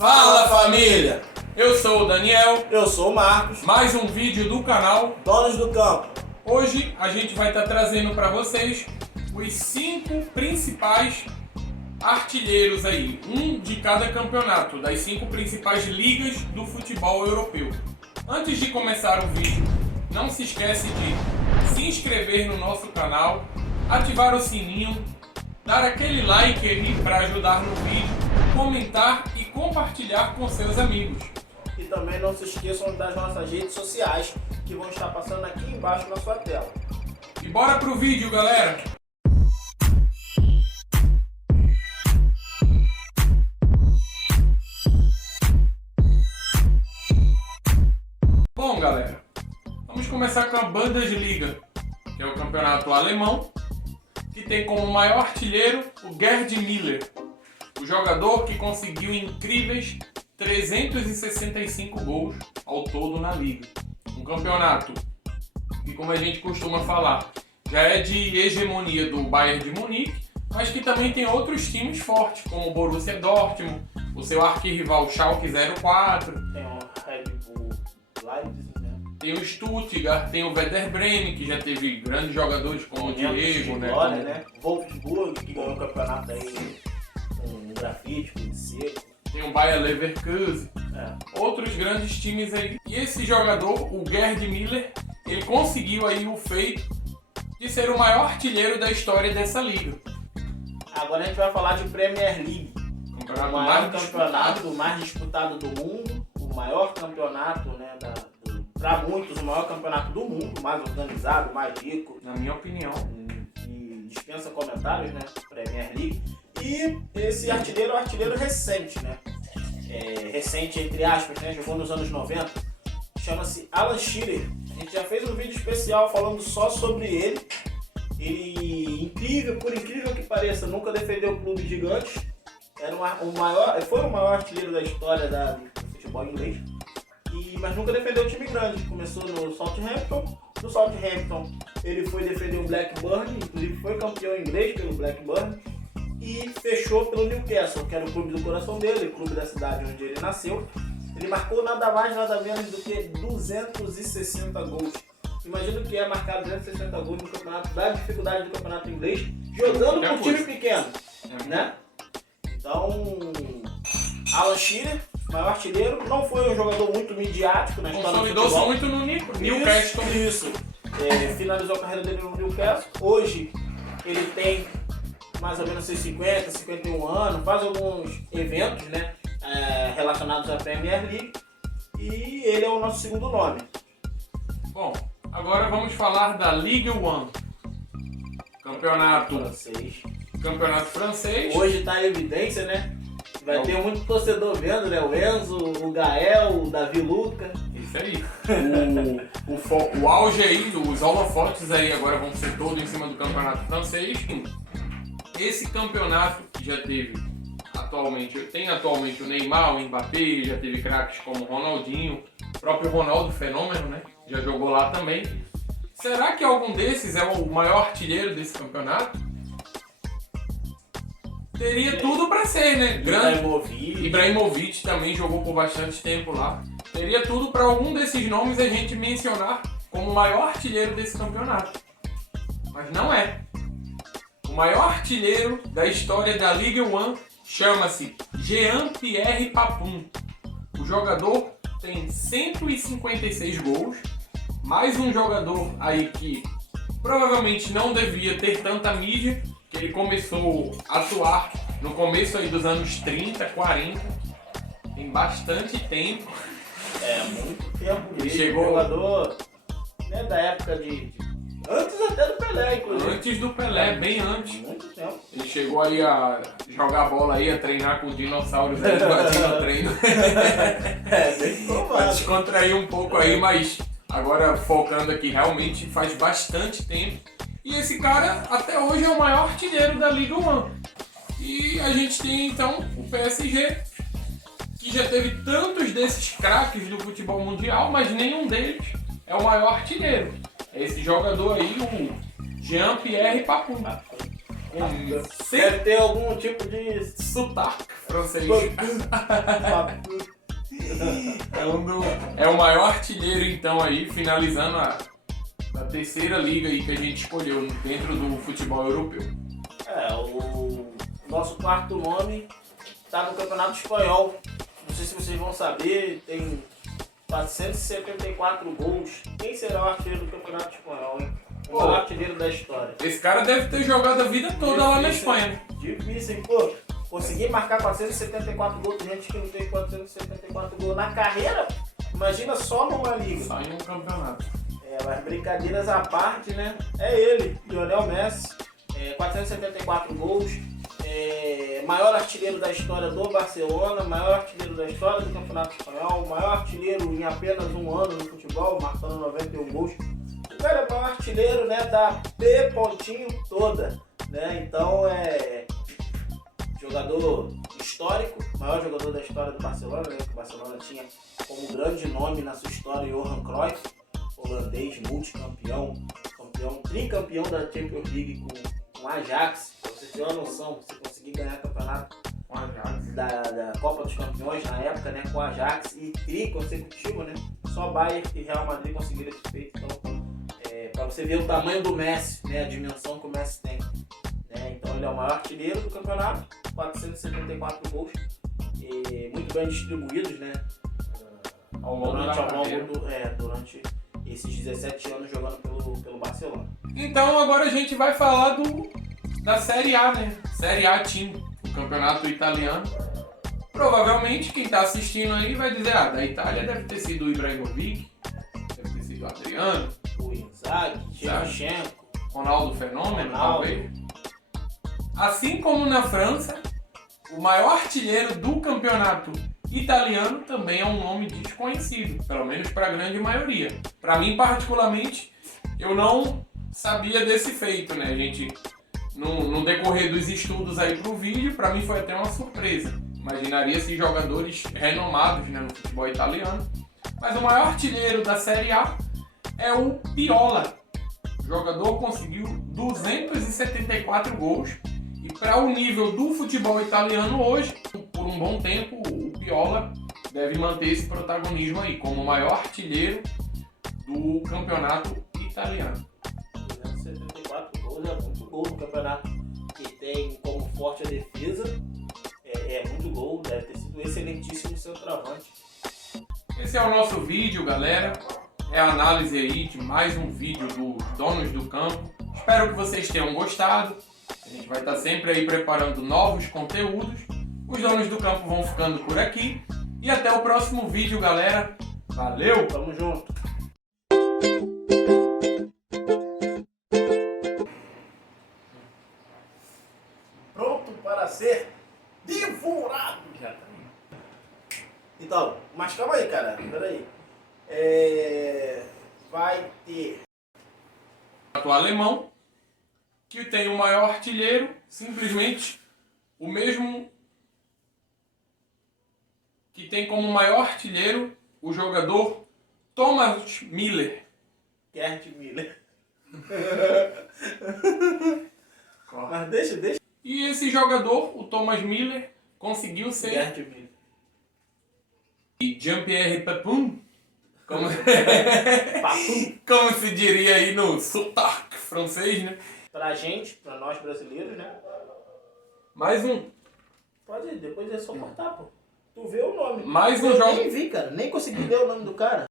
Fala família! Eu sou o Daniel, Eu sou o Marcos, mais um vídeo do canal. Donos do Campo. Hoje a gente vai estar trazendo para vocês os 5 principais artilheiros aí, um de cada campeonato, das 5 principais ligas do futebol europeu. Antes de começar o vídeo, não se esquece de se inscrever no nosso canal, ativar o sininho, dar aquele like aí para ajudar no vídeo, comentar e compartilhar com seus amigos. E também não se esqueçam das nossas redes sociais, que vão estar passando aqui embaixo na sua tela. E bora pro vídeo, galera! Bom, galera, vamos começar com a Bundesliga, que é o campeonato alemão, que tem como maior artilheiro o Gerd Müller, o jogador que conseguiu incríveis 365 gols ao todo na liga. Um campeonato que, como a gente costuma falar, já é de hegemonia do Bayern de Munique, mas que também tem outros times fortes, como o Borussia Dortmund, o seu arquirrival Schalke 04, Tem o Red Bull Leipzig, né? tem o Stuttgart, tem o Werder Bremen, que já teve grandes jogadores como o Diego, né? Glória, né? Wolfsburg, que ganhou o campeonato aí com um grafite, com seco. Tem o Bayer Leverkusen, outros grandes times aí. E esse jogador, o Gerd Müller, ele conseguiu aí o feito de ser o maior artilheiro da história dessa liga. Agora a gente vai falar de Premier League. Campeonato O maior mais campeonato mais disputado do mundo, o maior campeonato, né, para muitos, o maior campeonato do mundo, mais organizado, mais rico, na minha opinião. e dispensa comentários, né, Premier League. E esse artilheiro é um artilheiro recente, né, recente entre aspas, né, jogou nos anos 90, chama-se Alan Shearer. A gente já fez um vídeo especial falando só sobre ele. Ele, incrível, por incrível que pareça, nunca defendeu clubes gigantes. Foi o maior artilheiro da história do futebol inglês, mas nunca defendeu time grande. Começou no Southampton. No Southampton ele foi defender o Blackburn, inclusive foi campeão inglês pelo Blackburn, e fechou pelo Newcastle, que era o clube do coração dele, o clube da cidade onde ele nasceu. Ele marcou nada mais, nada menos do que 260 gols. Imagina o que é marcar 260 gols no campeonato, da dificuldade do campeonato inglês, jogando por time pequeno, né? Então, Alan Shearer, maior artilheiro, não foi um jogador muito midiático na história do futebol. Consolidou-se muito no Newcastle. Isso. Finalizou a carreira dele no Newcastle. Hoje ele tem mais ou menos 50, 51 anos, faz alguns eventos, né, relacionados à Premier League, e ele é o nosso segundo nome. Bom, agora vamos falar da Ligue 1, campeonato francês. Hoje está em evidência, né? Vai ter muito torcedor vendo, né? O Enzo, o Gael, o Davi Luca. Isso aí. O auge aí, os holofotes aí agora vão ser todos em cima do campeonato francês. Esse campeonato que já teve atualmente o Neymar, o Mbappé, já teve craques como o Ronaldinho, o próprio Ronaldo Fenômeno, né? Já jogou lá também. Será que algum desses é o maior artilheiro desse campeonato? Teria tudo para ser, né? Ibrahimovic também jogou por bastante tempo lá. Teria tudo para algum desses nomes a gente mencionar como o maior artilheiro desse campeonato. Mas não é. O maior artilheiro da história da Ligue 1 chama-se Jean-Pierre Papin. O jogador tem 156 gols, mais um jogador aí que provavelmente não devia ter tanta mídia, que ele começou a atuar no começo aí dos anos 30, 40, tem bastante tempo. Muito tempo. Ele chegou jogador, né, da época antes até do Pelé, inclusive. Antes do Pelé, bem antes. Muito tempo. Ele chegou aí a jogar bola aí, a treinar com dinossauros aí, no treino. Bem Pra provável. descontrair um pouco aí, mas agora focando aqui, realmente faz bastante tempo. E esse cara até hoje é o maior artilheiro da Liga 1. E a gente tem então o PSG, que já teve tantos desses craques do futebol mundial, mas nenhum deles é o maior artilheiro. É esse jogador aí, o Jean-Pierre Papin. Deve ter algum tipo de sotaque francês. É o maior artilheiro, então, aí, finalizando a terceira liga aí que a gente escolheu dentro do futebol europeu. O nosso quarto nome está no Campeonato Espanhol. Não sei se vocês vão saber, tem 474 gols. Quem será o artilheiro do Campeonato Espanhol, hein? O maior artilheiro da história. Esse cara deve ter jogado a vida toda lá na Espanha. Difícil, hein? Pô, conseguir marcar 474 gols, gente que não tem 474 gols na carreira, imagina só numa liga. Só em um campeonato. Mas brincadeiras à parte, né? É ele, Lionel Messi, 474 gols, maior artilheiro da história do Barcelona, maior artilheiro da história do Campeonato Espanhol, maior artilheiro em apenas um ano no futebol, marcando 91 gols. O cara é o maior artilheiro, né, da P pontinho toda, né? Então jogador histórico, maior jogador da história do Barcelona, né? O Barcelona tinha como grande nome na sua história Johan Cruyff, holandês, multicampeão, tricampeão da Champions League com o Ajax. Pra você ter uma noção, você conseguir ganhar campeonato da Copa dos Campeões na época, né, com o Ajax, e consecutivo, né? Só Bayern e Real Madrid conseguiram esse feito. Então, para você ver o tamanho do Messi, né, a dimensão que o Messi tem. Né? Então ele é o maior artilheiro do campeonato, 474 gols, e muito bem distribuídos, né? Durante esses 17 anos jogando pelo Barcelona. Então agora a gente vai falar da Série A, né? Série A Team, o campeonato italiano. Provavelmente quem está assistindo aí vai dizer, da Itália deve ter sido o Ibrahimovic, deve ter sido o Adriano, o Inzaghi, Shevchenko, Ronaldo Fenômeno, talvez. Assim como na França, o maior artilheiro do campeonato italiano também é um nome desconhecido, pelo menos para a grande maioria. Para mim, particularmente, eu não sabia desse feito, né? A gente, no decorrer dos estudos aí pro vídeo, para mim foi até uma surpresa. Imaginaria esses jogadores renomados, né, no futebol italiano. Mas o maior artilheiro da Série A é o Piola. O jogador conseguiu 274 gols. E para o nível do futebol italiano hoje, por um bom tempo, o Piola deve manter esse protagonismo aí, como o maior artilheiro do campeonato italiano. 274 gols é muito gol no campeonato que tem como forte a defesa. É muito gol, deve ter sido excelentíssimo centroavante. Esse é o nosso vídeo, galera. É a análise aí de mais um vídeo dos Donos do Campo. Espero que vocês tenham gostado. A gente vai estar sempre aí preparando novos conteúdos. Os Donos do Campo vão ficando por aqui. E até o próximo vídeo, galera. Valeu! Tamo junto! Pronto para ser devorado! Já tá aí. Então, mas calma aí, cara. Peraí. Vai ter... O alemão, que tem o maior artilheiro, simplesmente o mesmo que tem como maior artilheiro o jogador Thomas Müller. Gerd Müller. Mas deixa. E esse jogador, o Thomas Müller, conseguiu ser... Gerd Müller. E Jean-Pierre Papin, como se diria aí no sotaque francês, né? Pra gente, pra nós brasileiros, né? Mais um. Pode ir, depois é só cortar, pô. Tu vê o nome. Mais um jogo. Eu nem vi, cara. Nem consegui ler o nome do cara.